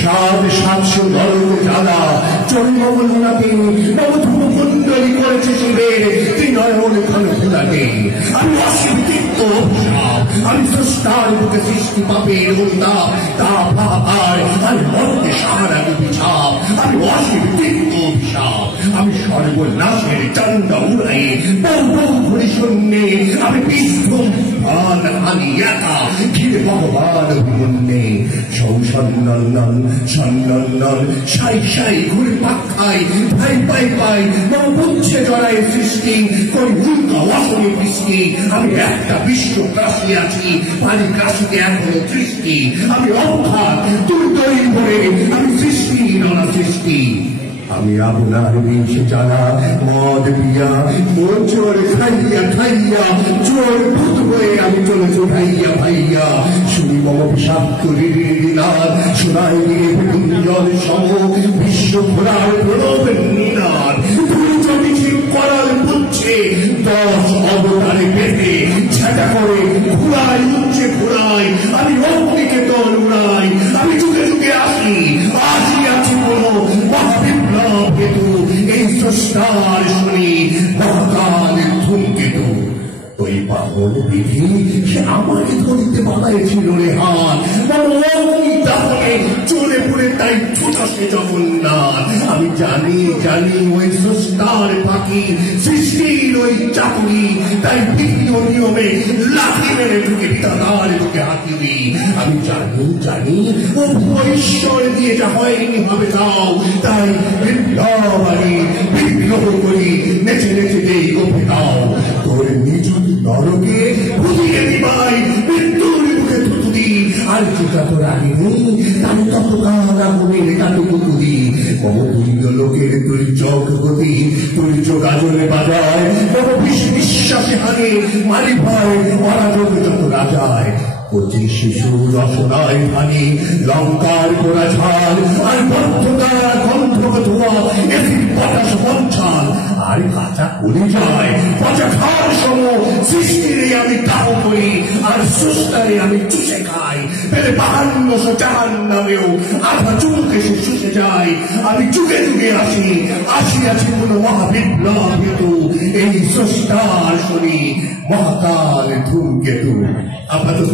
700 দলকে জ্বালা চন্দ্রমন্ডলাকে নবধূমকুণ্ডলী করেছে শিবের ত্রিনয়ন ঘনফুলাকে। আমি অস্বীকৃত অভিশাপ, আমি স্রষ্টার বুকে সৃষ্টি পাপের উত্তাপ তাপ হাহাকার, আমি মর্তে সাহারা বিছাপ, আমি অস্বীকৃত অভিশাপ, আমি সর্বনাশের চন্দ্র উড়াই বহু বহু ঘুরি শূন্যে, আমি বিষ্ণু ভান আমি একা ঘিরে ভগবান অভিমন্যে। সৌসন্নন্দন সন্নন্দন সাই সাই ঘুরে পাক খাই ভাই পাই পাই মন বুঝছে জড়ায় সৃষ্টি কই উল্কা অসনে বৃষ্টি। আমি একটা বিশ্ব কাশি আছি পানি কাশিতে এখনো সৃষ্টি। আমি অর্থাৎ দুর্দয়ী ভরে আমি সৃষ্টি নানা সৃষ্টি। আমি আপনার বিষ জ্বালা মদ পিয়া মোচর খাইয়া খাইয়া চোর ভূত হয়ে আমি চলেছি ভাইয়া ভাইয়া। শুনি মম বিষাক্ত ঋণার শোনাই দিয়ে কুঞ্জল সম বিশ্ব ঘোরার প্রলোভের নিনাদ। দুর্জনী ঠিক করার বুঝছে 10 অবতারে পেটে ছেটা করে ঘুরাই উচ্চে ঘুরাই। আমি অগ্নিকে তল উড়াই, আমি যুগে যুগে আসি আছি কোনো মহাবিপ্লব কেতু। এই স্রষ্টার শুনি মহাকালের ধূমকেতু। ওই পাগল বিধি সে আমাকে ধরিতে বানাইছিল রে হাত, তাহলে চলে পড়ে তাই ছুটাছে জগন্নাথ। আমি জানি জানি ওই স্রষ্টার পাখি সৃষ্টির ওই চাকরি, তাই ভিন্ন নিয়মে লাঠি মেরে ঢুকে বিধাতার ঢুকে হাতি দিই। আমি জানি জানি ও ঈশ্বর দিয়ে যা হয়নি হবে তাও, তাই বিপ্লব আনি বিদ্রোহ করি নেচে নেচে দেই গোপে দাও। তোর নিজ নরকে বুঝিয়ে দিবাই মৃত্যুর মুখে থুতুদি, আর যেটা তোর আগে নেই তাই তত কাল আগুনের কাটু কুতুদি। মম পুণ্য লোকের তুই চোখ গতি তুই যোগাযোগে বাজায়, মম বিশ্বাসে হারে মারি ভয় অরাজক যত রাজায়। 25 শিশু রসনায় ভানি লঙ্কার গোড়া ঝাল, আর বদ্ধতার গন্ধক ধোয়া এসির পটাশ বঞ্চাল। আর কাঁচা করে যায় পচা খাওয়ার সম সৃষ্টিরে আমি দাহ করি, আর সুস্তারে আমি চুষে খাই। পেলে 5200 জাহান নামেও আধা চুমুক এসে চুষে যায়। আমি যুগে যুগে আছি কোন মহাবিপ্লব হেতু। এই স্রষ্টার শুনি মহাকাল ধূমকেতু। আপাতত